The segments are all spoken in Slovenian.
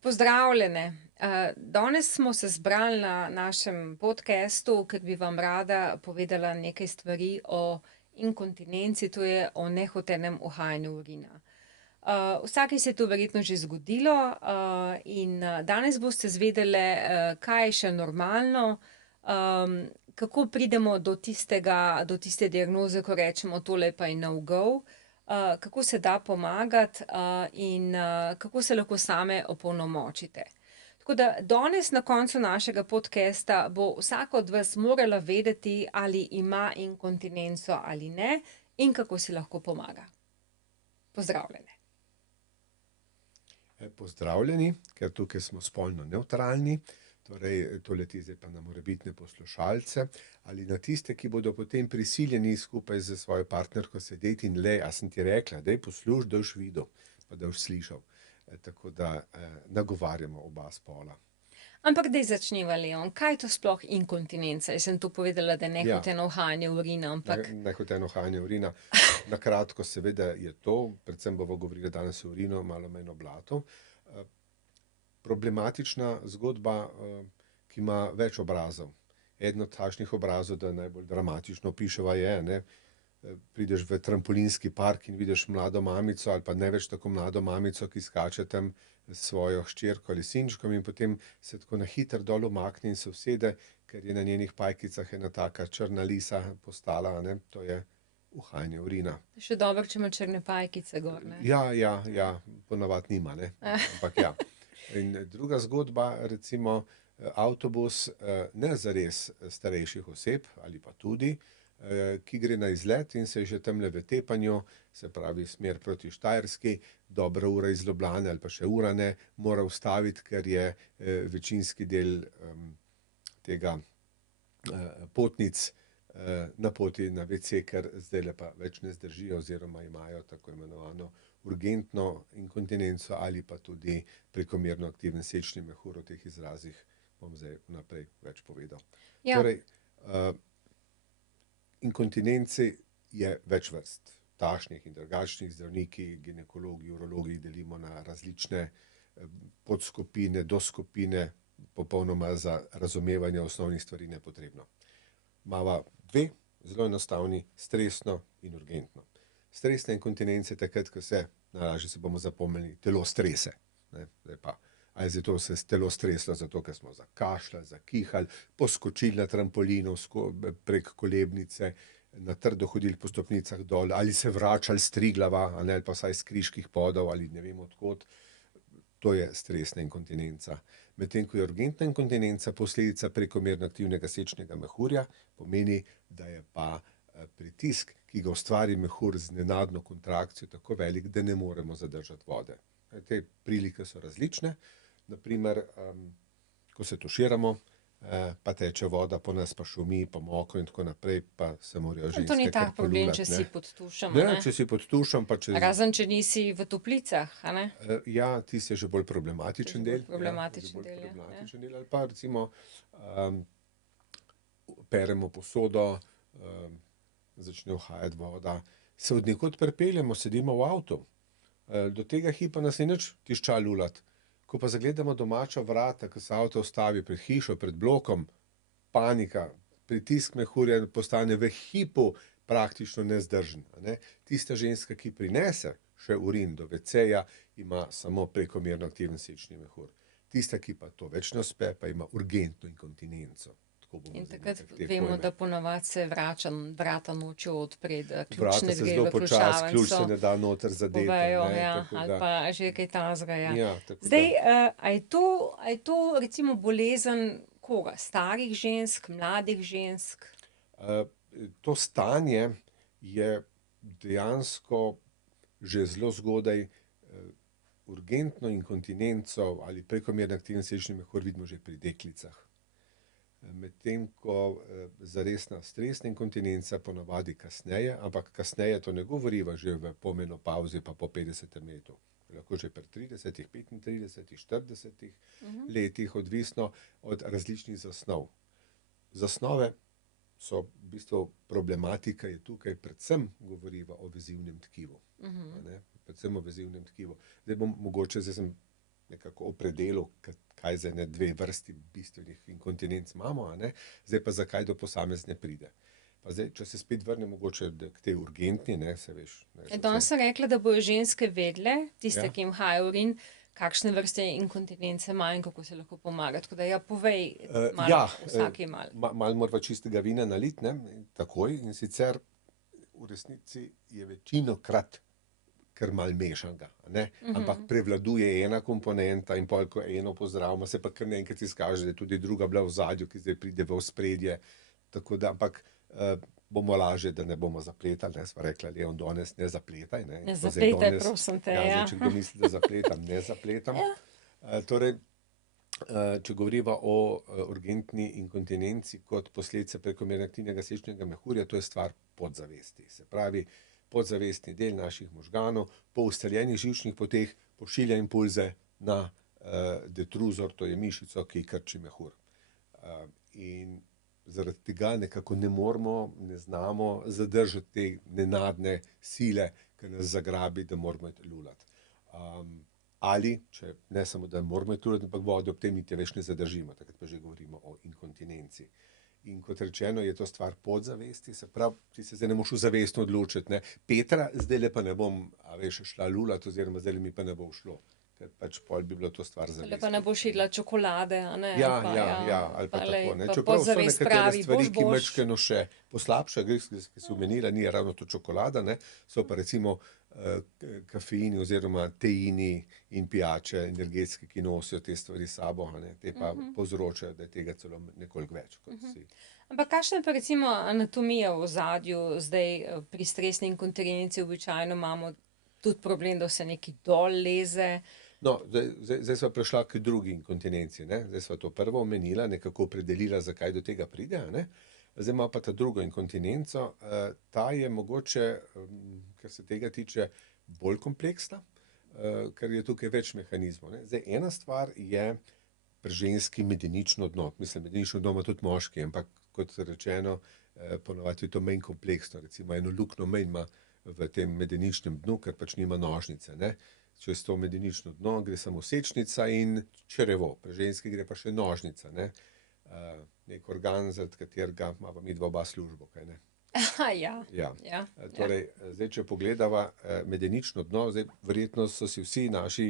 Pozdravljene. Danes smo se zbrali na našem podcastu, ker bi vam rada povedala nekaj stvari o inkontinenci, to je o nehotenem uhajanju urina. Vsaki se je to verjetno že zgodilo, in danes boste izvedele, kaj je še normalno, kako pridemo do tiste diagnoze, ko rečemo, tole pa je no-go, kako se da pomagati, in kako se lahko same opolnomočite. Tako da danes na koncu našega podcasta bo vsaka od vas morala vedeti, ali ima inkontinenco ali ne in kako si lahko pomaga. Pozdravljene. Pozdravljeni, ker tukaj smo spolno nevtralni, torej to leti zdaj pa na morebitne poslušalce ali na tiste, ki bodo potem prisiljeni skupaj z svojo partnerko sedeti in a sem ti rekla, daj posluš, da boš videl, pa da boš slišal. Tako da nagovarjamo oba spola. Ampak daj začniva, Leon, kaj je to sploh inkontinenca? Jaz sem to povedala, da je nehoteno uhajanje urina, ampak... Nehoteno uhajanje urina. Na kratko seveda je to, predvsem bomo govorili danes o urinu, malo manj o blatu. Problematična zgodba, ki ima več obrazov. Eden od takšnih obrazov, da najbolj dramatično opiševa je, ne, prideš v trampolinski park in vidiš mlado mamico ali pa ne več tako mlado mamico, ki skače tam s svojo hčerko ali sinčkom in potem se tako na hitro dol umakne in se usede, ker je na njenih pajkicah ena taka črna lisa postala, ne, to je uhajanje urina. Še dobro, če ima črne pajkice gor, ne? Ja, ponavadi nima, ne, ampak ja. In druga zgodba, recimo avtobus, ne zares starejših oseb ali pa tudi, ki gre na izlet in se je že tamle v tepanju, se pravi smer proti Štajerski, dobra ura iz Ljubljane ali pa še ura ne, mora ustaviti, ker je večinski del tega potnic na poti na WC, ker zdajle pa več ne zdržijo oziroma imajo tako imenovano urgentno inkontinenco ali pa tudi prekomerno aktiven sečni mehur. O teh izrazih bom zdaj naprej več povedal. Ja. Torej, inkontinence je več vrst, takšnih in drugačnih. Zdravniki, ginekologi, urologi delimo na različne podskupine, doskupine, popolnoma za razumevanje osnovnih stvari nepotrebno. Mava dve, zelo enostavni, stresno in urgentno. Stresna inkontinenca je takrat, ko se, najlažje se bomo zapomnili, telo strese. Ne, zdaj pa, ali je to se telo streslo zato, ker smo zakašljali, zakihali, poskočili na trampolinu prek kolebnice, na trdo hodili po stopnicah dol, ali se vračali s Triglava, ali pa vsaj s Kriških podov, ali ne vem od kod. To je stresna inkontinenca. Medtem ko je urgentna inkontinenca posledica prekomerno aktivnega sečnega mehurja, pomeni, da je pa pritisk, ki ga ustvari mehur z nenadno kontrakcijo, tako velik, da ne moremo zadržati vode. Te prilike so različne. Na primer, ko se tuširamo, pa teče voda po nas, pa šumi, pa mokro in tako naprej, pa se morajo ženske To ni tak kar problem, polulati, če ne. si pod tušem, ne? Ne, če si pod tušem, pa če... Razen, če nisi v toplicah, a ne? Ja, tisti je že bolj problematičen del. Problematičen del, ja. Problematičen del, ali pa recimo peremo posodo, začne uhajati voda, se od nekod pripeljemo, sedimo v avtu. Do tega hipa nas ni nič tišča lulati. Ko pa zagledamo domača vrata, ko se avto ustavi pred hišo, pred blokom, panika, pritisk mehurja postane v hipu praktično nezdržen, a ne. Tista ženska, ki prinese še urin do WC-ja, ima samo prekomerno aktiven sečni mehur. Tista, ki pa to več ne uspe, pa ima urgentno inkontinenco. In takrat vemo, da ponavadi se vrata nočejo odpreti, ključ Vrata ne se gre zelo v počasi, ključ se ključavnico, ne da noter zadeti, povejo, ne, ja, tako ali da... pa že kaj takega, ja. Ja, tako da... Zdaj, a je to recimo bolezen koga? Starih žensk, mladih žensk? To stanje je dejansko že zelo zgodaj. Urgentno inkontinenco ali prekomerno aktiven sečni mehur vidimo že pri deklicah. Medtem ko zaresna stresna inkontinenca ponavadi kasneje, ampak kasneje to ne govoriva že v pomenopavzi pa po 50. letu. Lahko že pri 30, 35, 40 letih, odvisno od različnih zasnov. Zasnove so v bistvu, problematika je tukaj, predvsem govoriva o vezivnem tkivu. A ne, predvsem o vezivnem tkivu. Zdaj sem nekako opredelil, kaj za ene dve vrsti bistvenih inkontinenc imamo, a ne? Zdaj pa zakaj do posamezne pride. Pa zdaj, če se spet vrnem mogoče k tej urgentni, ne, se veš. Ne, Danes sem rekla, da bojo ženske vedle, tiste, Ja. ki jim haja urin, kakšne vrste inkontinence imajo in kako se lahko pomaga. Tako da ja, povej malo, vsaki malo. Malo morava čistega vina naliti, ne, takoj, in sicer v resnici je večinokrat kar malo mešanega, ne? Ampak prevladuje ena komponenta in pol, ko eno pozdravimo, se pa kar naenkrat izkaže, da je tudi druga bila v ozadju, ki zdaj pride v ospredje. Tako da, ampak bomo lažje, da ne bomo zapletali, ne, sva rekla, Leon, danes ne zapletaj, ne. Ne Tako zdaj zapletaj, danes- prosim te, Ja, ja. zdaj, če kdo misli, da zapletam, ne zapletam. Torej, če govoriva o urgentni inkontinenci kot posledica prekomernega aktivnega sečnega mehurja, to je stvar podzavesti. Se pravi, podzavestni del naših možganov po ustaljenih živčnih poteh pošilja impulze na detruzor, to je mišico, ki krči mehur. In zaradi tega nekako ne moramo, ne znamo zadržati te nenadne sile, ki nas zagrabi, da moramo iti lulat. Ali, če ne samo, da moramo iti lulat, ampak vode ob tem niti več ne zadržimo, takrat pa že govorimo o inkontinenci. In kot rečeno, je to stvar podzavesti, se pravi, ti se zdaj ne moš zavestno odločiti, ne, Petra, zdajle pa ne bom, a veš, šla lulat, oziroma zdajle mi pa ne bo šlo, ker pač pol bi bilo to stvar zavesti. Ali pa ne boš jedla čokolade, a ne? Ja, ali pa, ali pa lej, tako, ne. pa Čeprav so podzavest nekatere pravi, stvari, ki boš. majčkeno še poslabša, ki si omenila, ni ravno to čokolada, ne, so pa recimo kafeini oziroma teini in pijače energetske, ki nosijo te stvari s sabo, a ne, te pa povzročajo, da je tega celo nekoliko več, kot si. Ampak kakšna je pa recimo anatomija v ozadju zdaj pri stresni inkontinenci? Običajno imamo tudi problem, da se nekaj dol leze. No, zdaj sva prišla k drugi inkontinenci, ne. Zdaj sva to prvo omenila, nekako opredelila, zakaj do tega pride, a ne. Zdaj ima pa ta drugo inkontinenco, ta je mogoče, kar se tega tiče, bolj kompleksna, ker je tukaj več mehanizmov, ne. Zdaj, ena stvar je pri ženski medenično dno. Mislim, medenično dno ima tudi moški, ampak kot rečeno, ponavadi je to manj kompleksno. Recimo eno luknjo manj ima v tem medeničnem dnu, ker pač nima nožnice, ne. Čez to medenično dno gre samo sečnica in črevo. Pri ženski gre pa še nožnica, ne. Nek organ, zaradi katerega imava midva oba službo, kaj ne. Aha, ja. Ja. Torej, zdaj, če pogledava medenično dno, zdaj verjetno so si vsi naši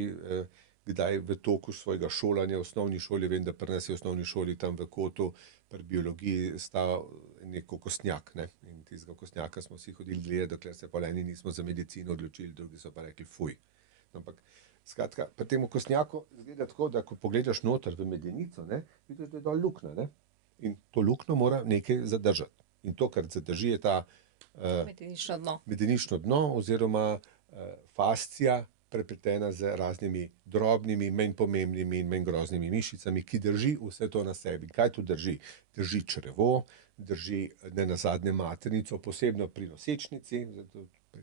kdaj v toku svojega šolanja v osnovni šoli, vem, da pri nas je v osnovni šoli tam v kotu pri biologiji sta nek okostnjak, ne. In tistega okostnjaka smo vsi hodili gledat, dokler se pol eni nismo za medicino odločili, drugi so pa rekli fuj. Ampak skratka, pri tem okostnjaku izgleda tako, da ko pogledaš noter v medenico, ne, vidiš, da je dol luknja, ne. In to luknjo mora nekaj zadržati. In to, kar zadrži, je ta Medenično dno. medenično dno oziroma fascija, prepletena z raznimi drobnimi, manj pomembnimi in manj groznimi mišicami, ki drži vse to na sebi. Kaj to drži? Drži črevo, drži nenazadnje maternico, posebno pri nosečnici,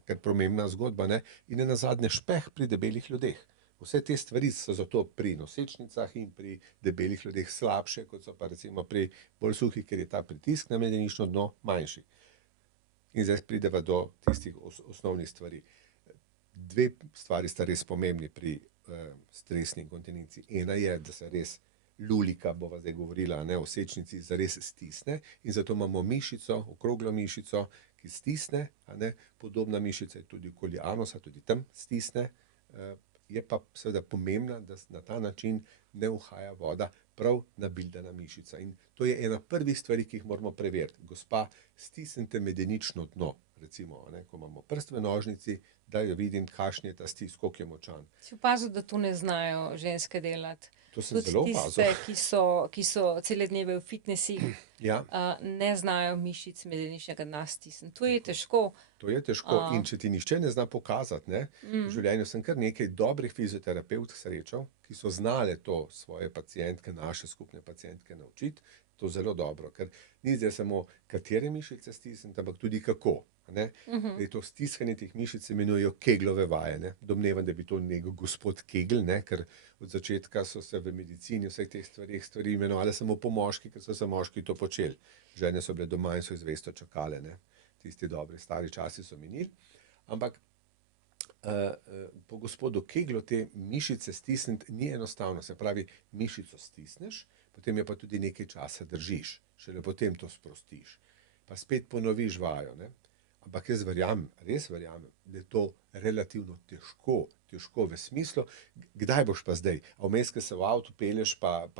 kar pomembna zgodba, ne, in nenazadnje špeh pri debelih ljudeh. Vse te stvari so zato pri nosečnicah in pri debelih ljudeh slabše, kot so pa recimo pri bolj suhih, ker je ta pritisk na medenično dno manjši. In zdaj prideva do tistih osnovnih stvari. Dve stvari sta res pomembni pri stresni inkontinenci. Ena je, da se res lulika, bova zdaj govorila, ne, o sečnici, zares stisne in zato imamo mišico, okroglo mišico, ki stisne, a ne, podobna mišica je tudi okoli anusa, tudi tam stisne, je pa seveda pomembna, da na ta način ne uhaja voda prav nabildana mišica. In to je ena prvih stvari, ki jih moramo preveriti. Gospa, stisnite medenično dno, recimo, a ne, ko imamo prst v nožnici, da jo vidim, kakšen je ta stisk, koliko je močan. Si opazil, da to ne znajo ženske delati? To sem Tudi zelo opazil. tiste, ki so cele dneve v fitnesih, Ja. ne znajo mišic medeničnega dna stisniti. To je težko. To je težko. In če ti nihče ne zna pokazati, ne, v življenju sem kar nekaj dobrih fizioterapevtk srečal, ki so znale to svoje pacientke, naše skupne pacientke naučiti, to zelo dobro, ker ni zdaj samo, katere mišice stisniti, ampak tudi kako, a ne. To stiskanje teh mišic se imenujejo Keglove vaje, ne. Domnevam, da bi to nek gospod Kegl, ne, ker od začetka so se v medicini vseh teh stvari imenovale samo po moški, ker so se moški to počeli. Žene so bile doma in so izvesto čakale, ne. Tisti dobri stari časi so minili. Ampak Po gospodu Keglu te mišice stisniti ni enostavno. Se pravi, mišico stisneš, potem jo pa tudi nekaj časa držiš, šele potem to sprostiš. Pa spet ponoviš vajo. Ne? Ampak jaz verjamem, res verjamem, da je to relativno težko v smislu, kdaj boš pa zdaj? A vmes, ko se v avtu pelješ, pa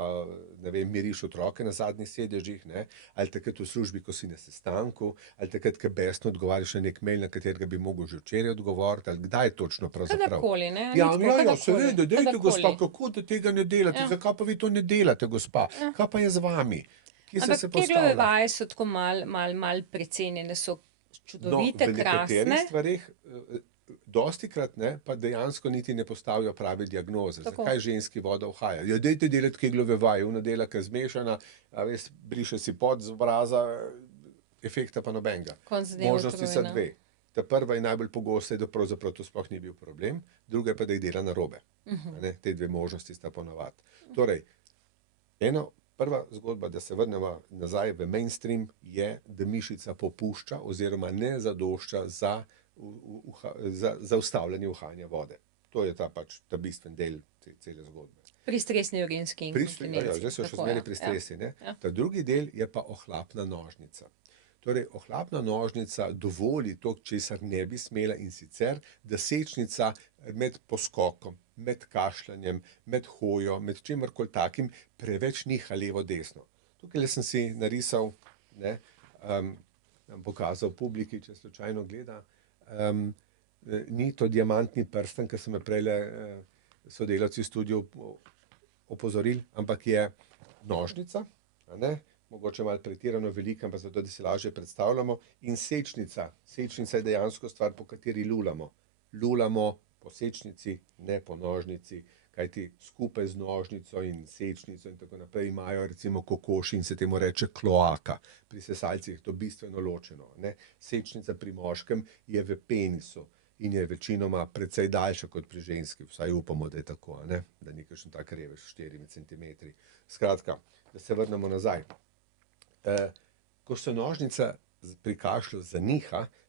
ne vem, miriš otroke na zadnjih sedežih, ne? Ali takrat v službi, ko si na sestanku, ali takrat, ko besno odgovarjaš na nek mail, na katerega bi mogel že včeraj odgovoriti, ali kdaj točno pravzaprav? Kadarkoli, ne? Ja, Ni tako, kadarkoli. seveda, dajte, Kadarkoli. gospa, kako da tega ne delate? Ja. Zakaj pa vi to ne delate, gospa? Kaj pa je z vami? Kje ste se Ampak Keglove postavila? vaje so tako mal precenjene, so čudovite, v nekaterih krasne. stvareh, dostikrat ne, pa dejansko niti ne postavijo prave diagnoze. Tako. Zakaj ženski voda uhaja? Ja, dajte delati Keglove vaje, una dela, ki je zmešana, a veš, briše si pot z obraza, efekta pa nobenega. Konec dne Možnosti so utrujena. dve. Ta prva je najbolj pogosta, da pravzaprav to sploh ni bil problem, druga je pa, da jih dela narobe. A ne, te dve možnosti sta ponavadi. Torej, prva zgodba, da se vrnemo nazaj v mainstream, je, da mišica popušča oziroma ne zadošča za ustavljanje uhajanja vode. To je ta bistven del cele zgodbe. Pri stresni urinski inkontinenci. Zdaj so še Tako, zmeraj ja. pri stresi. Ne? Ja. Ta drugi del je pa ohlapna nožnica. Torej, ohlapna nožnica dovoli to, česar ne bi smela, in sicer, da sečnica med poskokom, med kašljanjem, med hojo, med čemarkoli takim preveč niha levo-desno. Tukaj sem si narisal, ne, nam pokazal publiki, če slučajno gleda, ni to diamantni prsten, ki so me prejle sodelavci v studiu opozorili, ampak je nožnica, a ne, mogoče malo pretirano velika, ampak zato, da si lažje predstavljamo, in sečnica. Sečnica je dejansko stvar, po kateri lulamo. Lulamo po sečnici, ne po nožnici, kajti skupaj z nožnico in sečnico in tako naprej imajo recimo kokoši in se temu reče kloaka. Pri sesalcih je to bistveno ločeno. Ne? Sečnica pri moškem je v penisu in je večinoma precej daljša kot pri ženski. Vsaj upamo, da je tako, ne? Da ni kakšen tak revež 4 centimetri. Skratka, da se vrnemo nazaj. Ko se nožnica pri kašlju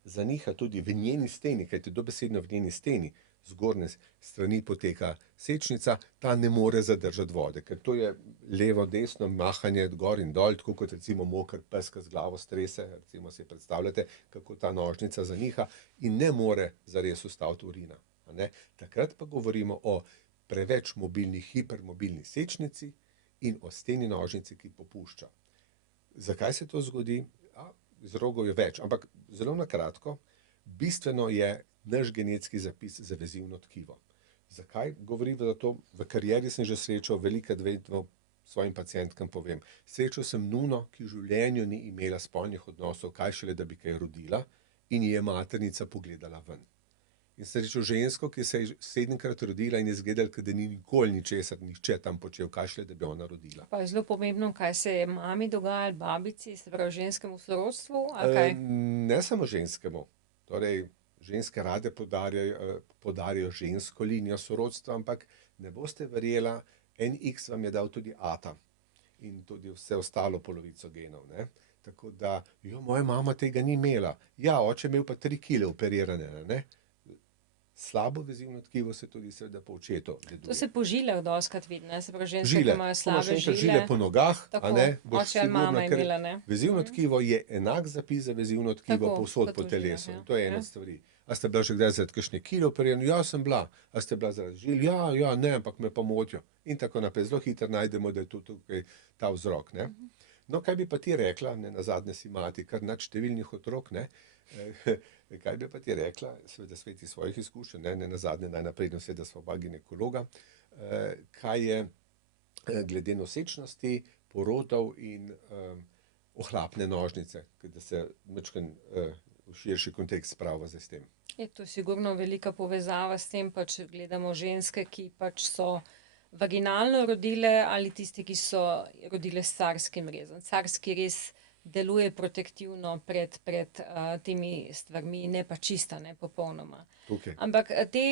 zaniha tudi v njeni steni, kajti dobesedno v njeni steni, zgornje strani poteka sečnica, ta ne more zadržati vode, ker to je levo-desno mahanje gor in dol, tako kot recimo moker pes, ki z glavo strese, recimo si predstavljate, kako ta nožnica zaniha in ne more zares ustaviti urina. A ne? Takrat pa govorimo o preveč mobilni, hipermobilni sečnici in o steni nožnici, ki popušča. Zakaj se to zgodi? Vzrokov je več, ampak zelo na kratko, bistveno je naš genetski zapis za vezivno tkivo. Zakaj govorim za to? V karieri sem že srečal velikokrat vedno svojim pacientkam povem. Srečal sem nuno, ki v življenju ni imela spolnih odnosov, kaj šele, da bi kaj rodila, in ji je maternica pogledala ven. In srečal žensko, ki se je 7-krat rodila in je izgledala, da ni nikoli ničesar nihče tam počel, kaj šele, da bi ona rodila. Pa je zelo pomembno, kaj se je mami dogajalo, babici, se pravi ženskemu sorodstvu, ali kaj? Ne samo ženskemu. Torej, ženske rade podarijo žensko linijo sorodstva, ampak ne boste verjela, en X vam je dal tudi ata in tudi vse ostalo polovico genov. Ne? Tako da, moja mama tega ni imela. Ja, oče je imel pa 3 kile operirane, ne? Slabo vezivno tkivo se tudi seveda po očetu deduje. To se po žilah dostikrat vidi, ne? Se pravi, ženske, Žile, ki imajo slabe žile po nogah, Tako, a ne, boš oče ali mama je ker imela, ne? vezivno tkivo je enak zapis za vezivno tkivo Tako, povsod kot po v žilah, telesu. ja. In to je ena Ja. od stvari. A ste bila že kdaj zaradi kakšne kile operirane? Ja, sem bila. A ste bila zaradi žil? Ja, ne, ampak me pa motijo. In tako naprej. Zelo hitro najdemo, da je to tukaj ta vzrok, ne. No, kaj bi pa ti rekla, ne, nazadnje si mati kar nad številnih otrok, ne, kaj bi pa ti rekla, seveda sveti svojih izkušenj, ne nazadnje najnaprej seveda sva oba ginekologa, kaj je glede nosečnosti, porodov in ohlapne nožnice, da se majčkeno v širši kontekst spravimo zdaj s tem. Je to sigurno velika povezava s tem, če gledamo ženske, ki so vaginalno rodile ali tiste, ki so rodile s carskim rezom. Carski rez deluje protektivno pred temi stvarmi, ne pa čista, ne popolnoma. Tukaj. Ampak te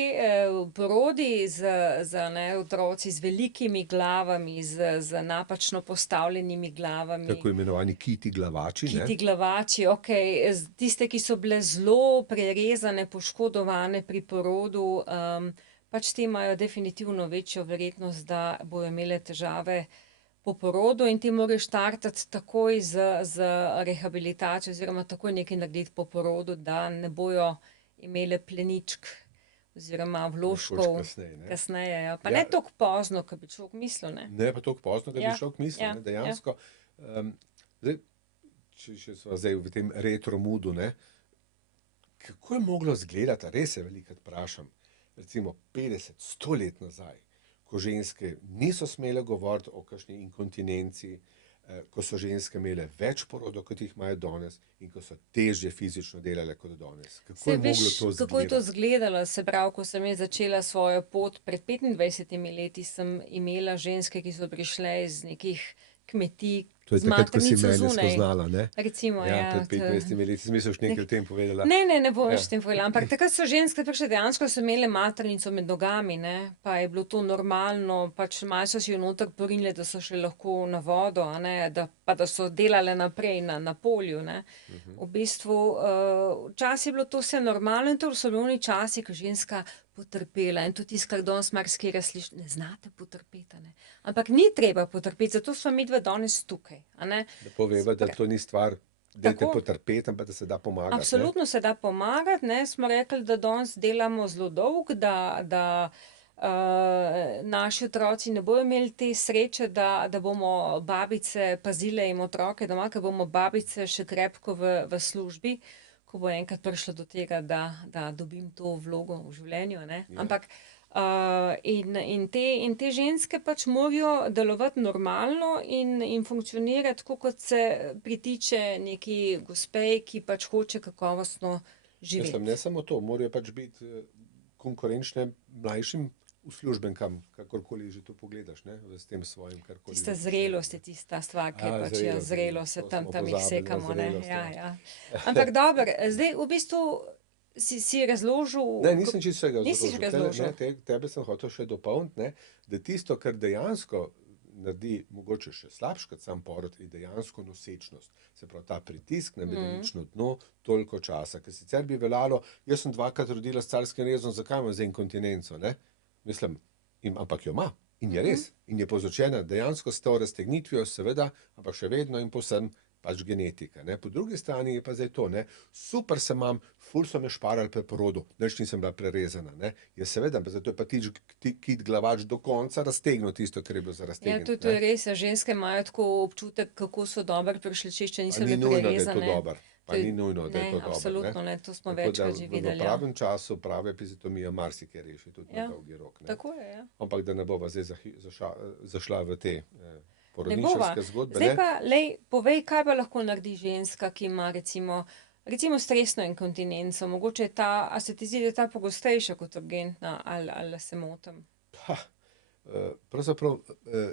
porodi za otroci z velikimi glavami, z napačno postavljenimi glavami. Tako imenovani kiti glavači. Kiti glavači, tiste, ki so bile zelo prerezane, poškodovane pri porodu, pač te imajo definitivno večjo verjetnost, da bojo imele težave po porodu in ti moraš štartati takoj z rehabilitacijo oziroma takoj nekaj narediti po porodu, da ne bojo imele pleničk oziroma vložkov kasneje. Ja. Pa ne toliko pozno, kot bi človek mislil. Ne pa toliko pozno, kot bi človek mislil. Dejansko, zdaj, če smo zdaj v tem retro moodu, kako je moglo izgledati, res se velikokrat vprašam, recimo 50-100 let nazaj, ko ženske niso smele govoriti o kakšni inkontinenci, ko so ženske imele več porodov, kot jih imajo danes in ko so težje fizično delale kot danes. Kako je moglo to izgledati? Kako je to izgledalo? Se pravi, ko sem jaz začela svojo pot pred 25 leti, sem imela ženske, ki so prišle iz nekih kmetij, to je takrat, ko si mene spoznala, ne? Recimo, pred 25 leti. Si misliš nekaj o tem povedala? Ne bom več o tem povedala. Ampak takrat so ženske prišle, dejansko so imele maternico med nogami, pa je bilo to normalno, pač malo so si jo noter porinile, da so še lahko na vodo, pa da so delale naprej na polju, V bistvu, včasih je bilo to vse normalno in to so bili oni časi, ko ženska potrpela in tudi tiskak danes marsikera sliši, ne znate potrpeti, Ampak ni treba potrpeti, zato smo midva danes tukaj, Da poveva, da to ni stvar, dajte potrpeti, ampak da se da pomagati. Absolutno se da pomagati, Smo rekli, da danes delamo zelo dolgo, da naši otroci ne bojo imeli te sreče, da bomo babice pazile jim otroke doma, ker bomo babice še krepko v službi, ko bo enkrat prišlo do tega, da dobim to vlogo v življenju, Ampak in te ženske pač morajo delovati normalno in funkcionirati tako, kot se pritiče neki gospej, ki pač hoče kakovostno živeti. Mislim, ne samo to, morajo pač biti konkurenčne mlajšim uslužbenkam, kakorkoli že to pogledaš, s tem svojim karkoli. Tista zrelost je tista stvar, ki je pač zrelost, se tam jih sekamo, Ampak dobro, zdaj v bistvu si razložil... Ne, nisem čisto vsega razložil. Tebe sem hotel še dopolniti, da tisto, kar dejansko naredi mogoče še slabš kot sam porod, je dejansko nosečnost. Se pravi, ta pritisk na medenično dno toliko časa, ker sicer bi veljalo, jaz sem 2krat rodila s carskim rezom, zakaj imam zdaj inkontinenco, Mislim, ampak jo ima in je res. In je povzročena dejansko s to raztegnitvijo, seveda, ampak še vedno in povsem pač genetika. Po drugi strani je pa zdaj to, super se imam, ful so me šparali pri porodu, nič nisem bila prerezana. Je seveda, zato je pa kit glavač do konca raztegnil tisto, kar je bilo za raztegniti. Ja, to je res, ženske imajo tako občutek, kako so dobro prišli, če niso bile prerezane. Ni nujno, da je to dobro. Pa ni nujno, da je to dobro. Absolutno, to smo večkrat že videli. V pravem času prave epizitomije marsikaj reši, tudi na dolgi rok. Tako je, Ampak da ne bova zdaj zašla v te porodniške zgodbe. Zdaj pa, povej, kaj pa lahko naredi ženska, ki ima recimo stresno inkontinenco. Mogoče a se ti zdi, da je ta pogostejša kot urgentna, ali se motim? Pravzaprav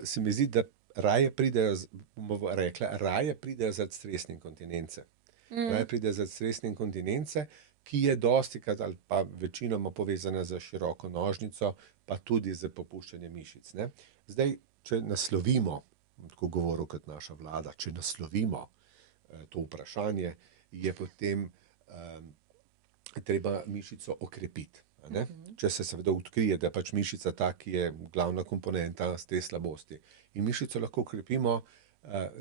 se mi zdi, da raje pridejo zaradi stresne inkontinence. Raje pridejo zaradi stresne inkontinence, ki je dostikrat ali pa večinoma povezana z široko nožnico, pa tudi z popuščanjem mišic. Zdaj, če naslovimo, tako govoril kot naša vlada, če naslovimo to vprašanje, je potem treba mišico okrepiti. Če se seveda odkrije, da je pač mišica ta, ki je glavna komponenta te slabosti. In mišico lahko okrepimo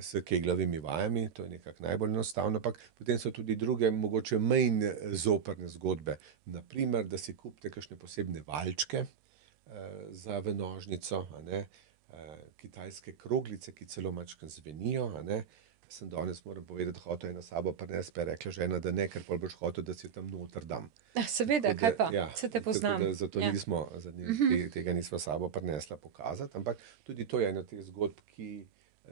s keglovimi vajami, to je nekako najbolj enostavno, ampak potem so tudi druge, mogoče manj zoprne zgodbe. Naprimer, da si kupite kakšne posebne valjčke za v nožnico, kitajske kroglice, ki celo mačkam zvenijo. Sem danes, moram povedati, hotel eno sabo prinesti, pa je rekla žena, da ne, ker pol boš hotel, da si jo tam noter dam. Seveda, kaj pa, se te poznam. Zato tega nismo sabo prinesla pokazati, ampak tudi to je ena teh zgodb, ki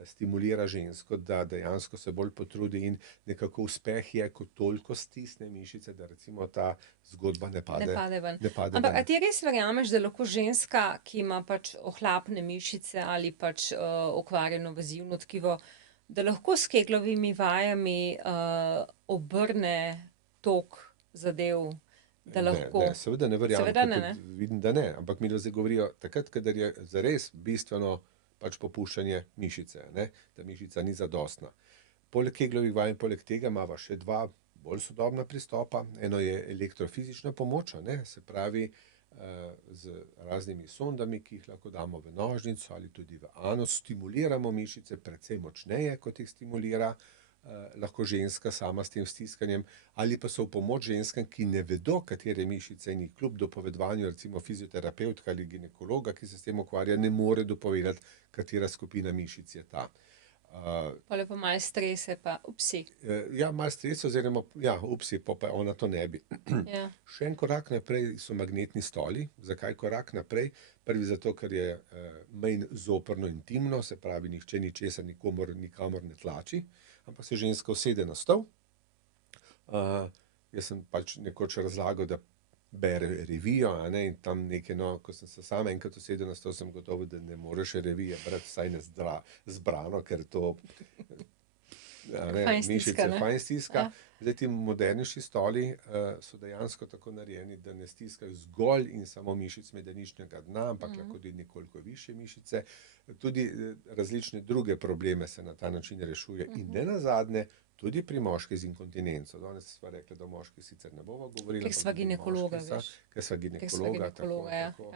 stimulira žensko, da dejansko se bolj potrudi in nekako uspeh je, ko toliko stisne mišice, da recimo ta zgodba ne pade ven. Ampak a ti res verjameš, da lahko ženska, ki ima pač ohlapne mišice ali pač okvarjeno vezivno tkivo, da lahko s keglovimi vajami obrne tok zadev, da lahko. Ne, seveda ne verjamem, Seveda ker ne, tudi vidim, da ne, ampak mi zdaj govorijo takrat, kadar je zares bistveno pač popuščanje mišice, ne, da mišica ni zadostna. Poleg keglovih vaj in poleg tega imava še dva bolj sodobna pristopa. Eno je elektrofizična pomoč, ne, se pravi z raznimi sondami, ki jih lahko damo v nožnico ali tudi v anus, stimuliramo mišice precej močneje, kot jih stimulira lahko ženska sama s tem stiskanjem, ali pa so v pomoč ženskam, ki ne vedo, katere mišice, in jih kljub dopovedovanju recimo fizioterapevtka ali ginekologa, ki se s tem ukvarja, ne more dopovedati, katera skupina mišic je ta. Pole pa malo strese, pa upsi. Ja, malo stres oziroma, ja, upsi, pa ona to ne bi. Ja. Še en korak naprej so magnetni stoli. Zakaj korak naprej? Prvi zato, ker je manj zoprno intimno, se pravi, nihče ničesar nikamor ne tlači, ampak se ženska usede na stol. Jaz sem pač nekoč razlagal, da bere revijo, a ne, in tam nekaj, no, ko sem se sam enkrat usedel na stol, sem gotovo, da ne moreš revije brati, vsaj ne zbrano, ker to mišice fajn stiska. Zdaj ti modernejši stoli so dejansko tako narejeni, da ne stiskajo zgolj in samo mišic medeničnega dna, ampak lahko tudi nekoliko višje mišice. Tudi različne druge probleme se na ta način rešuje in nenazadnje tudi pri moški z inkontinenco. Danes sva rekla, da o moški sicer ne bova govorila. Ker sva ginekologa, veš. Ker sva ginekologa, tako.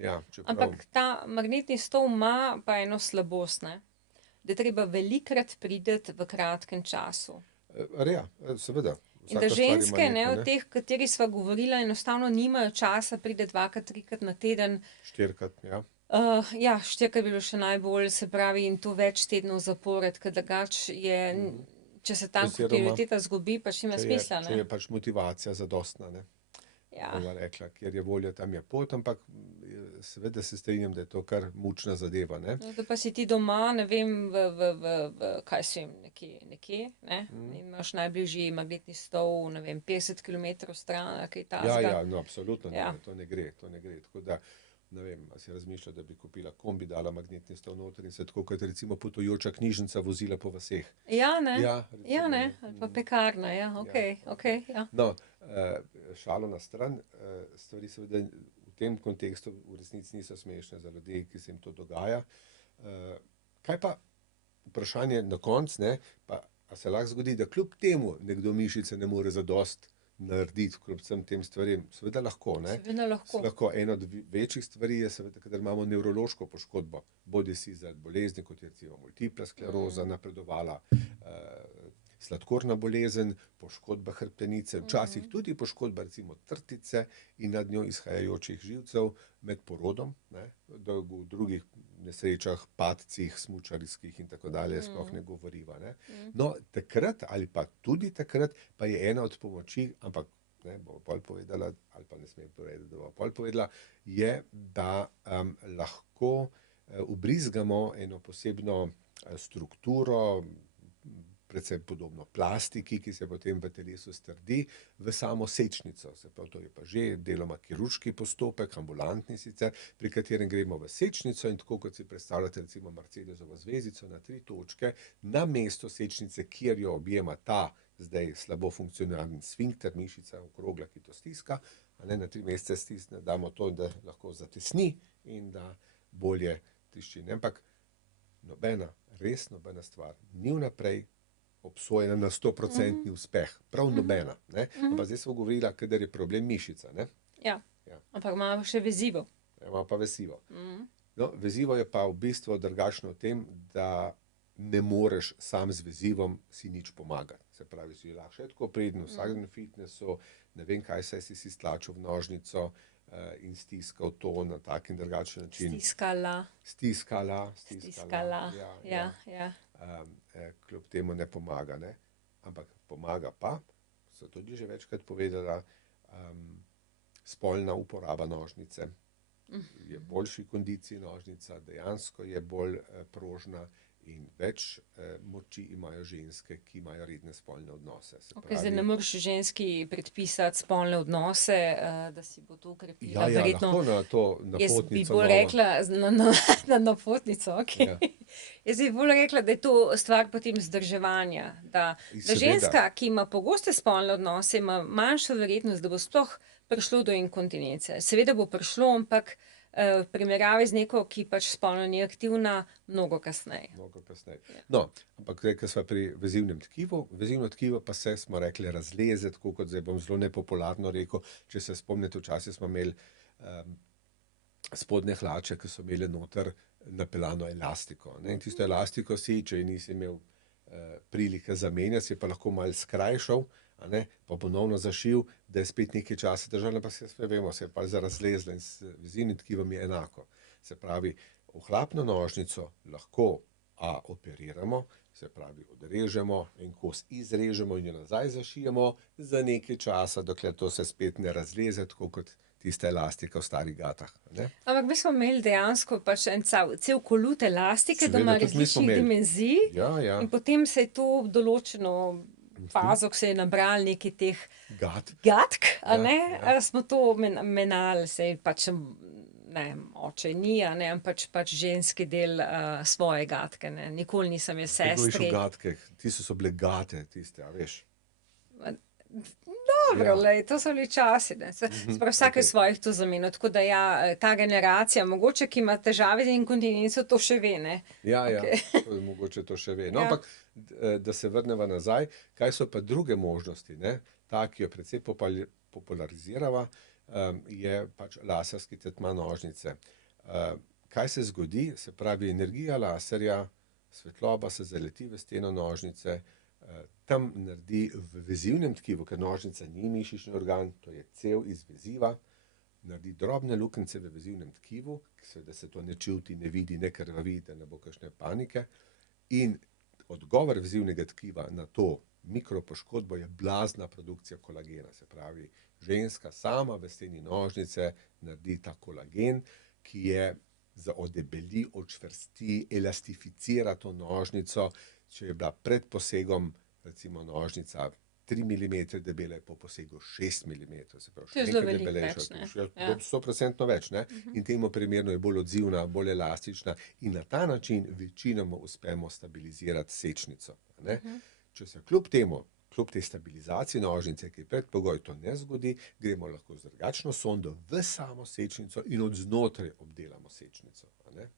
Ja, čeprav... Ampak ta magnetni stol ima pa eno slabost, ne? Da treba velikrat priti v kratkem času. Ja, seveda. In da ženske, ne, od teh, kateri sva govorila, enostavno nimajo časa, pride 2-3 na teden. 4, ja. Ja, 4 bi bilo še najbolj, se pravi, in to več tednov zapored, ker drugače je, če se tam kontinuiteta zgubi, pač nima smisla, ne. Če je pač motivacija zadostna, ne. Ja. Bova rekla, kjer je volja, tam je pot, ampak seveda se strinjam, da je to kar mučna zadeva, ne. Da pa si ti doma, ne vem, kaj si nekje, ne, in imaš najbližji magnetni stol, ne vem, 50 kilometrov stran, kaj takega. Ja, no, absolutno ne, to ne gre, tako da, ne vem, a si razmišlja, da bi kupila kombi, dala magnetni stol noter in se tako kot recimo potujoča knjižnica vozila po vaseh. Ja, ne, recimo, ja, ne, ali pa pekarna, ja, okej, ja. No, šalo na stran, stvari seveda v tem kontekstu v resnici niso smešne za ljudi, ki se jim to dogaja. Kaj pa vprašanje na koncu, ne, pa a se lahko zgodi, da kljub temu nekdo mišice ne more zadosti narediti kljub vsem tem stvarem? Seveda lahko, ne. Seveda lahko. Ena od večjih stvari je seveda, kadar imamo nevrološko poškodbo, bodisi zaradi bolezni, kot je recimo multipla skleroza, napredovala sladkorna bolezen, poškodba hrbtenice, včasih tudi poškodba recimo trtice in nad njo izhajajočih živcev med porodom, ne, v drugih nesrečah, padcih, smučarskih in tako dalje, sploh ne govoriva, ne. No, takrat ali pa tudi takrat pa je ena od pomoči, ampak ne, bova pol povedala, ali pa ne smem povedati, da bova pol povedala, je, da lahko vbrizgamo eno posebno strukturo, predvsem podobno plastiki, ki se potem v telesu strdi, v samo sečnico. Se pravi, to je pa že deloma kirurški postopek, ambulantni sicer, pri katerem gremo v sečnico in tako, kot si predstavljate recimo Mercedesovo zvezdico na 3 točke, na mesto sečnice, kjer jo objema ta zdaj slabo funkcionalni sfinkter, mišica okrogla, ki to stiska, a ne, na 3 mesece stisne, damo to, da lahko zatesni in da bolje tišči. Ampak res nobena stvar ni vnaprej obsojena na 100% uspeh. Prav nobena, ne. Ampak zdaj smo govorila, kadar je problem mišica, ne. Ja, ampak imamo še vezivo. Imamo pa vezivo. No, vezivo je pa v bistvu drugačno v tem, da ne moreš sam z vezivom si nič pomagati. Se pravi, si lahko še tako preden v vsakdanjem fitnessu, ne vem kaj si stlačil v nožnico in stiskal to na tak in drugačen način. Stiskala. Ja. Kljub temu ne pomaga, ne. Ampak pomaga pa, so tudi že večkrat povedala, spolna uporaba nožnice. Je v boljši kondiciji nožnica, dejansko je bolj prožna in več moči imajo ženske, ki imajo redne spolne odnose. Zdaj ne moreš ženski predpisati spolne odnose, da si bo to ukrepila. Ja, lahko na to napotnico. Jaz bi bolj rekla na napotnico, okej. Jaz bi bolj rekla, da je to stvar potem vzdrževanja, da Seveda, ženska, ki ima pogoste spolne odnose, ima manjšo verjetnost, da bo sploh prišlo do inkontinence. Seveda bo prišlo, ampak v primerjavi z neko, ki pač spolno ni aktivna, mnogo kasneje. mnogo kasneje. No, ampak zdaj, ko smo pri vezivnem tkivu, vezivno tkivo pa se, smo rekli, razleze, tako kot zdaj bom zelo nepopularno rekel, če se spomnite, včasih smo imeli spodnje hlače, ki so imeli noter napeljano elastiko. Ne? In tisto elastiko si, če nisi imel prilike zamenjati, si pa lahko malo skrajšal, a ne, pa ponovno zašil, da je spet nekaj časa držalo, pa se vemo, se je pa razlezla in s vezivnim tkivom je enako. Se pravi, ohlapno nožnico lahko operiramo, se pravi, odrežemo, en kos izrežemo in jo nazaj zašijemo za nekaj časa, dokler to se spet ne razleze, tako kot tista elastika v starih gatah. Ne? Ampak mi smo imeli dejansko pač cel kolut elastike, Seveda, da ima tudi mi smo različnih imeli. dimenzij Ja, in potem se je to v določeno fazo, ko se je nabral nekaj teh gatk, a ne, smo to menali, se pač, ne, oče ni, a ne, pač ženski del svoje gatke, ne, nikoli nisem jaz Kako je šel sestri. gatke, tiste so bile gate, tiste, a veš. Dobro, lej, to so bili časi, ne. Sprav vsak je svojih to zamenil, tako da ja, ta generacija, mogoče, ki ima težave z inkontinenco, to še ve, ne. Ja, mogoče to še ve. No, ampak, da se vrneva nazaj, kaj so pa druge možnosti, ne? Ta, ki jo precej popularizirava, je pač laserski tretma nožnice. Kaj se zgodi? Se pravi, energija laserja, svetloba se zaleti v steno nožnice, tam naredi v vezivnem tkivu, ker nožnica ni mišični organ, to je cev iz veziva, naredi drobne luknjice v vezivnem tkivu, da se to ne čuti, ne vidi, ne krvavi, da ne bo kakšne panike. In odgovor vezivnega tkiva na to mikropoškodbo je blazna produkcija kolagena. Se pravi, ženska sama v steni nožnice naredi ta kolagen, ki je zaodebeli, odčvrsti, elastificira to nožnico. Če je bila pred posegom, recimo nožnica 3 mm debela, je po posegu 6 mm. Se pravi, To je zelo veliko več, ne. Ja. 100% več, ne. In temu primerno je bolj odzivna, bolj elastična in na ta način večinoma uspemo stabilizirati sečnico. Ne. Če se kljub tej stabilizaciji nožnice, ki je predpogoj, to ne zgodi, gremo lahko z drugačno sondo v samo sečnico in od znotraj obdelamo sečnico. A ne.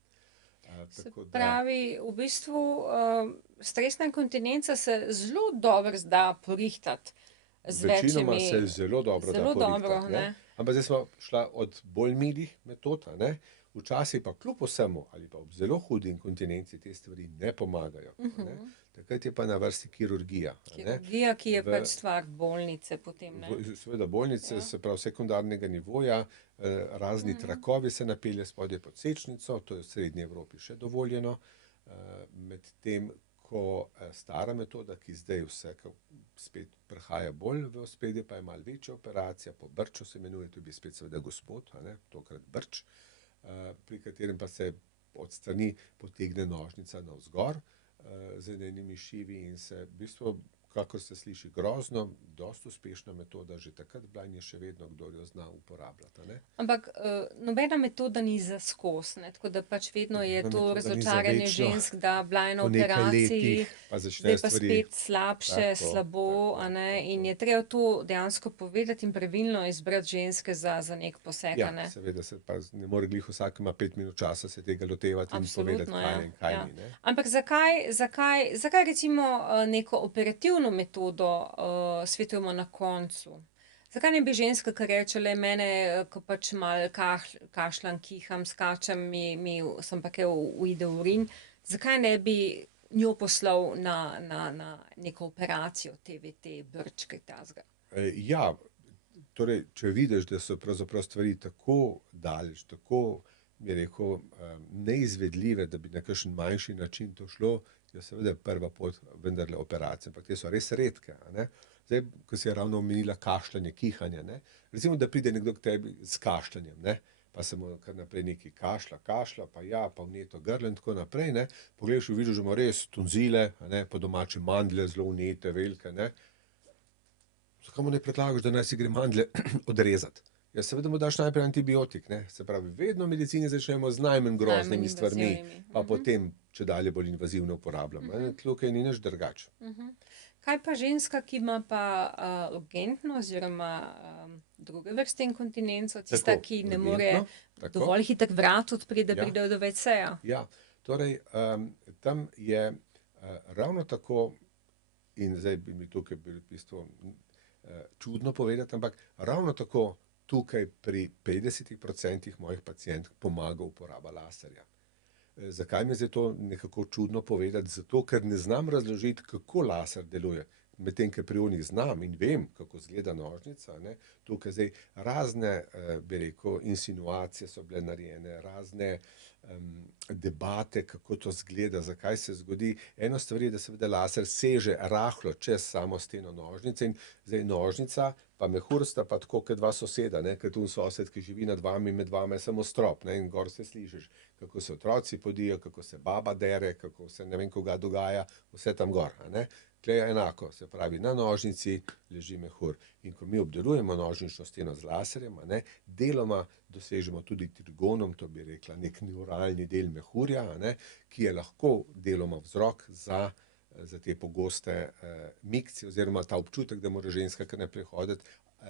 Se pravi, v bistvu stresna inkontinenca se zelo dobro da porihtati z Večinoma večjimi. se zelo dobro da Zelo porihtati, dobro, ne. Ampak zdaj smo šla od bolj milih metod, a ne. Včasih pa kljub vsemu ali pa ob zelo hudi inkontinenci te stvari ne pomagajo. A ne. Takrat je pa na vrsti kirurgija. A ne. Kirurgija, ki je pač stvar bolnice potem, ne. Seveda bolnice, se pravi sekundarnega nivoja, razni trakovi se napelje spodaj pod sečnico, to je v Srednji Evropi še dovoljeno, medtem ko stara metoda, ki zdaj vse spet prihaja bolj v ospredje, pa je malo večja operacija, po brču se imenuje, to je spet seveda gospod, a ne, tokrat brč, pri katerem pa se od strani potegne nožnica navzgor z enimi šivi in se v bistvu, kakor se sliši grozno, dosti uspešna metoda, že takrat bila in je še vedno, kdor jo zna uporabljati, a ne. Ampak nobena metoda ni za skozi, ne, tako da pač vedno je to Nobena metoda ni za razočaranje večno. žensk, da bila je na Po nekaj operaciji, letih pa zdaj začnejo pa stvari. spet slabše, slabo, a ne, in je treba to dejansko povedati in pravilno izbrati ženske za neki poseg, a ne. Ja, seveda se pa ne more glih vsak ima 5 minut časa se tega lotevati in povedati, Absolutno, kaj je in kaj ja. ni, ne. Ampak zakaj recimo neko operativno metodo svetujemo na koncu? Zakaj ne bi ženska, ki reče, le mene, ko pač malo kašljam, kiham, skačem, sem pa kaj uide urin, zakaj ne bi njo poslal na neko operacijo, TVT, brč, kaj takega? Ja, torej, če vidiš, da so pravzaprav stvari tako daleč, tako, bi rekel, neizvedljive, da bi na kakšen manjši način to šlo, je seveda prva pot vendarle operacija, ampak te so res redke, a ne. Zdaj, ko si je ravno omenila kašljanje, kihanje, ne. Recimo, da pride nekdo k tebi s kašljanjem, ne, pa se mu kar naprej nekaj kašlja, pa ja, pa vneto grlo in tako naprej, ne. Pogledaš v vidiš, da ima res tonzile, a ne, po domače mandlje, zelo vnete, velike, ne. Zakaj mu ne predlagaš, da naj si gre mandlje odrezati? Ja, seveda mu daš najprej antibiotik, ne? Se pravi, vedno v medicini začnemo z najmanj groznimi stvarmi, pa potem, če dalje bolj invazivno uporabljamo. Tukaj ni nič drugače. Kaj pa ženska, ki ima pa urgentno oziroma druge vrste inkontinenco, tista, ki ne more dovolj hitro vrat odpreti, da pride do WC-ja? Ja, torej tam je ravno tako, in zdaj bi mi tukaj bilo v bistvu čudno povedati, ampak ravno tako tukaj pri 50% mojih pacientk pomaga uporaba laserja. Zakaj mi je zdaj to nekako čudno povedati? Zato, ker ne znam razložiti, kako laser deluje. Medtem, ker pri onih znam in vem, kako izgleda nožnica, ne? Tukaj zdaj razne, bi rekel, insinuacije so bile narejene, razne debate, kako to izgleda, zakaj se zgodi. Eno stvar je, da seveda laser seže rahlo čez samo steno nožnice in zdaj nožnica pa mehur sta pa tako kot dva soseda, ne, kot sosed, ki živi nad vami, med vama je samo strop, ne, in gor se slišiš, kako se otroci podijo, kako se baba dere, kako se ne vem koga dogaja, vse tam gor, ne. Tle je enako, se pravi, na nožnici leži mehur. In ko mi obdelujemo nožnično steno z laserjem, ne, deloma dosežemo tudi trigonom, to bi rekla, nek neuralni del mehurja, ne, ki je lahko deloma vzrok za te pogoste mikcije oziroma ta občutek, da mora ženska kar naprej hoditi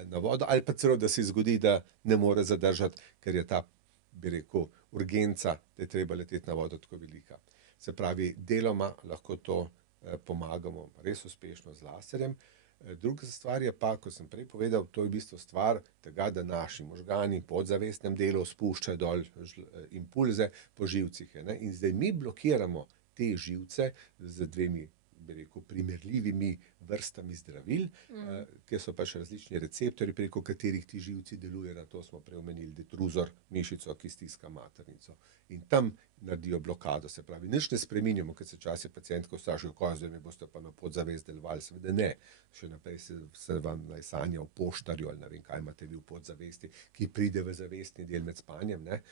na vodo, ali pa celo, da se zgodi, da ne more zadržati, ker je ta, bi rekel, urgenca, da je treba leteti na vodo tako velika. Se pravi, deloma lahko to pomagamo res uspešno z laserjem. Druga stvar je pa, kot sem prej povedal, to je v bistvu stvar tega, da naši možgani v podzavestnem delu spuščajo dol impulze po živcih. Ne? In zdaj mi blokiramo te živce z dvemi, bi rekel, primerljivimi vrstami zdravil, kjer so pač različni receptorji, preko katerih ti živci delujejo. Na to smo prej omenili detruzor, mišico, ki stiska maternico. In tam naredijo blokado, se pravi, nič ne spreminjamo, ker se včasih pacientko vprašajo, ko zdaj me boste pa na podzavest delovali, seveda ne. Še naprej se vam naj sanja o poštarju ali ne vem, kaj imate vi v podzavesti, ki pride v zavestni del med spanjem, ne.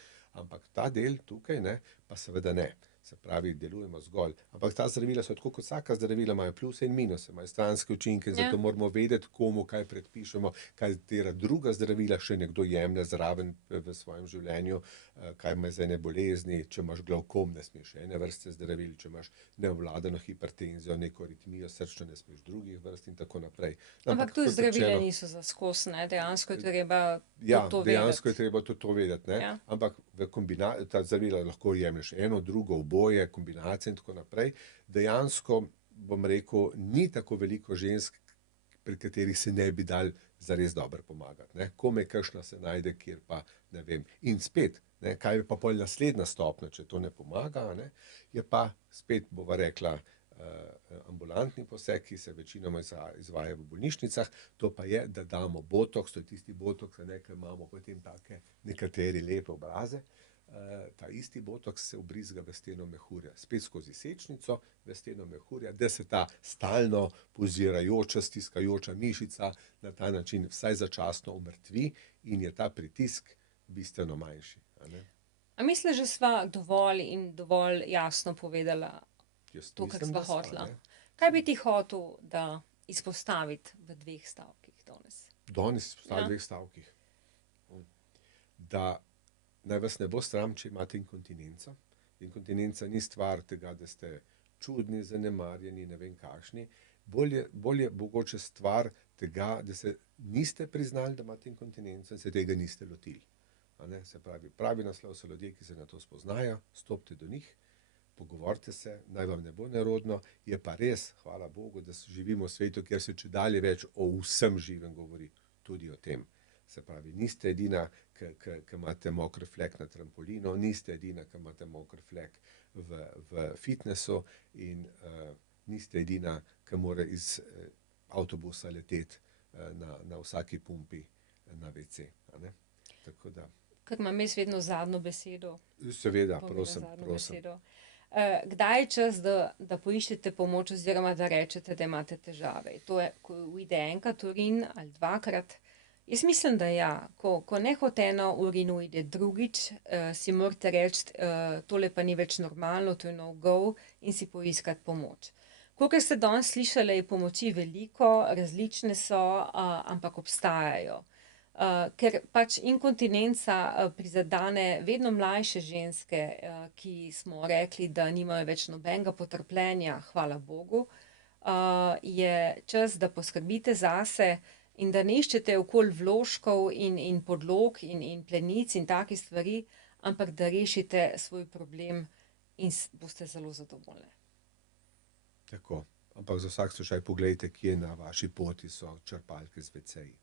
Ampak ta del tukaj, ne, pa seveda ne. Se pravi, delujemo zgolj. Ampak ta zdravila so tako kot vsaka zdravila, imajo pluse in minuse, imajo stranske učinke, zato moramo vedeti, komu kaj predpišemo, katera druga zdravila še nekdo jemlje zraven v svojem življenju, kaj ima za ene bolezni, če imaš glavkom, ne smeš ene vrste zdravil, če imaš neobvladano hipertenzijo, neko aritmijo srčne, ne smeš drugih vrst in tako naprej. Ampak tudi zdravila niso za skos, ne? Dejansko je treba to vedeti. Dejansko je treba tudi to vedeti, ne? Ampak ta zdravila lahko jemlješ eno, drugo, oboje, kombinacije in tako naprej. Dejansko, bom rekel, ni tako veliko žensk, pri katerih se ne bi dal zares dobro pomagati, ne. Komaj kakšna se najde, kjer pa ne vem. In spet, ne, kaj je pa pol naslednja stopnja, če to ne pomaga, ne, je pa spet, bova rekla, ambulantni poseg, ki se večinoma izvaja v bolnišnicah, to pa je, da damo botoks, to je tisti botoks, ki imamo potem take nekateri lepe obraze. Ta isti botoks se vbrizga v steno mehurja, spet skozi sečnico v steno mehurja, da se ta stalno pozirajoča, stiskajoča mišica na ta način vsaj začasno umrtvi in je ta pritisk bistveno manjši. A misliš, da sva dovolj in dovolj jasno povedala to, kar sva hotela? Kaj bi ti hotel, da izpostaviti v 2 stavkih danes? Danes izpostaviti v 2 stavkih? Da naj vas ne bo sram, če imate inkontinenco. Inkontinenca ni stvar tega, da ste čudni, zanemarjeni, ne vem kakšni. Bolj je mogoče stvar tega, da se niste priznali, da imate inkontinenco in se tega niste lotili. Se pravi, pravi naslov so ljudje, ki se na to spoznajo, stopite do njih, pogovorite se, naj vam ne bo nerodno. Je pa res, hvala Bogu, da živimo v svetu, kjer se čedalje več o vsem živem govori, tudi o tem. Se pravi, niste edina, ki imate mokri flek na trampolinu, niste edina, ki imate mokri flek v fitnessu in niste edina, ki mora iz avtobusa leteti na vsaki pumpi na WC. Tako da. Ker imam jaz vedno zadnjo besedo. Seveda, prosim. Kdaj je čas, da poiščete pomoč oziroma da rečete, da imate težave? To je, ko uide enkrat urin ali 2-krat. Jaz mislim, da ja, ko nehoteno urin uide drugič, si morate reči, tole pa ni več normalno, to je no go in si poiskati pomoč. Kakor ste danes slišali, je pomoči veliko, različne so, ampak obstajajo. Ker pač inkontinenca prizadene vedno mlajše ženske, ki smo rekli, da nimajo več nobenega potrpljenja, hvala Bogu, je čas, da poskrbite zase in da ne iščete okoli vložkov in podlog in plenic in takih stvari, ampak da rešite svoj problem in boste zelo zadovoljni. Tako. Ampak za vsak slučaj pogledajte, kje na vaši poti so črpalke z WC-ji.